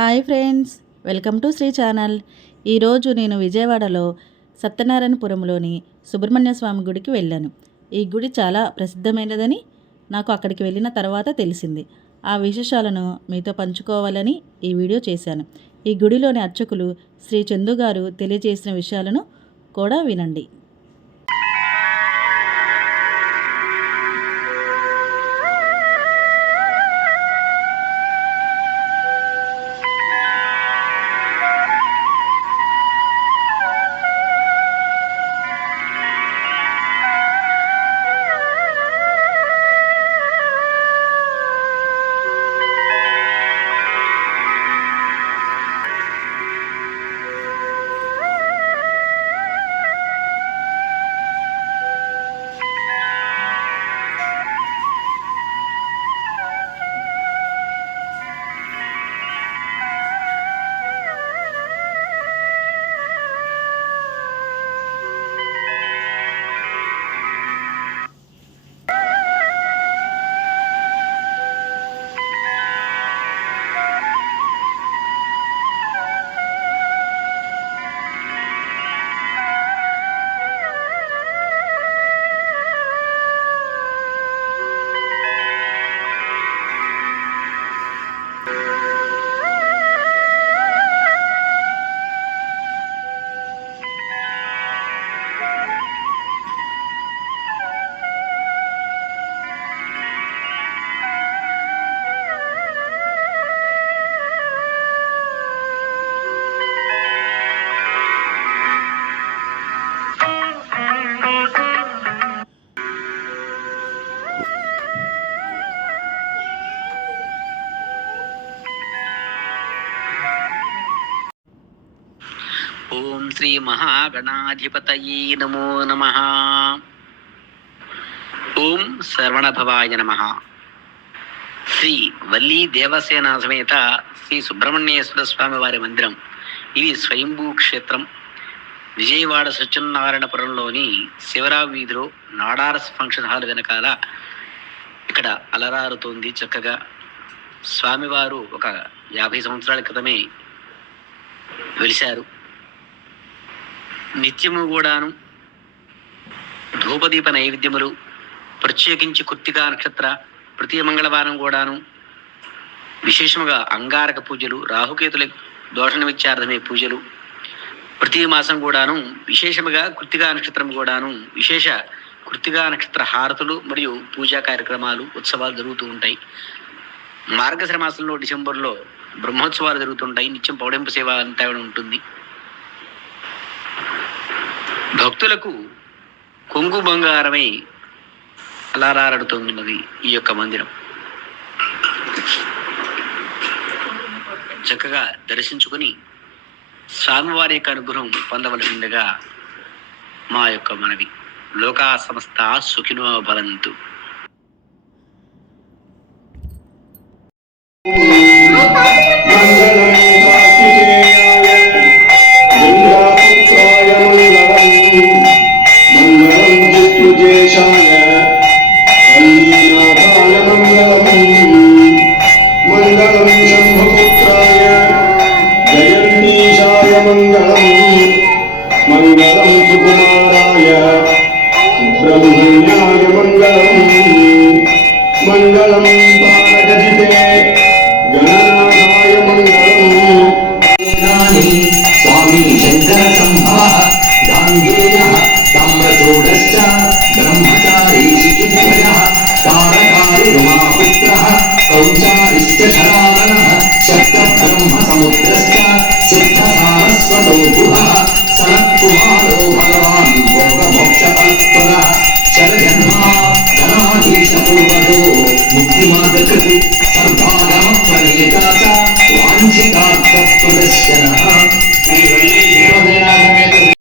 Hi friends, welcome to Shri channel. ఈరోజు నేను విజయవాడలో సత్యనారాయణపురంలోని సుబ్రహ్మణ్య స్వామి గుడికి వెళ్ళాను. ఈ గుడి చాలా ప్రసిద్ధమైనదని నాకు అక్కడికి వెళ్ళిన తర్వాత తెలిసింది. ఆ విశేషాలను మీతో పంచుకోవాలని ఈ వీడియో చేశాను. ఈ గుడిలోని అర్చకులు శ్రీ చందు గారు తెలియజేసిన విషయాలను కూడా వినండి. ఓం శ్రీ మహాగణాధిపతయే నమో నమః. ఓం శరవణభవాయ నమః. శ్రీ వల్లీ దేవసేన సమేత శ్రీ సుబ్రహ్మణ్యేశ్వర స్వామి వారి మందిరం. ఇది స్వయంభూ క్షేత్రం. విజయవాడ సత్యనారాయణపురంలోని శివరావు వీధిలో నాడార్స్ ఫంక్షన్ హాల్ వెనకాల ఇక్కడ అలరారుతోంది చక్కగా. స్వామివారు ఒక 50 సంవత్సరాల క్రితమే వెలిశారు. నిత్యము కూడాను ధూపదీప నైవేద్యములు, ప్రత్యేకించి కృత్తికా నక్షత్ర ప్రతి మంగళవారం కూడాను విశేషముగా అంగారక పూజలు, రాహుకేతుల దోష నిమిత్తార్థమే పూజలు, ప్రతి మాసం కూడాను విశేషముగా కృత్తికా నక్షత్రం కూడాను విశేష కృత్తికా నక్షత్ర హారతులు మరియు పూజా కార్యక్రమాలు, ఉత్సవాలు జరుగుతూ ఉంటాయి. మార్గశిర మాసంలో డిసెంబర్లో బ్రహ్మోత్సవాలు జరుగుతుంటాయి. నిత్యం పౌడింపు సేవ అంతా ఉంటుంది. భక్తులకు కొంగు బంగారమై అలరారుతున్నది ఈ యొక్క మందిరం. చక్కగా దర్శించుకుని స్వామివారి యొక్క అనుగ్రహం పొందవలసిందిగా మా యొక్క మనవి. లోకా సమస్త సుఖినో భవంతు. మంగళం శంభుపుత్రాయ జయంతీశాయ మంగళం.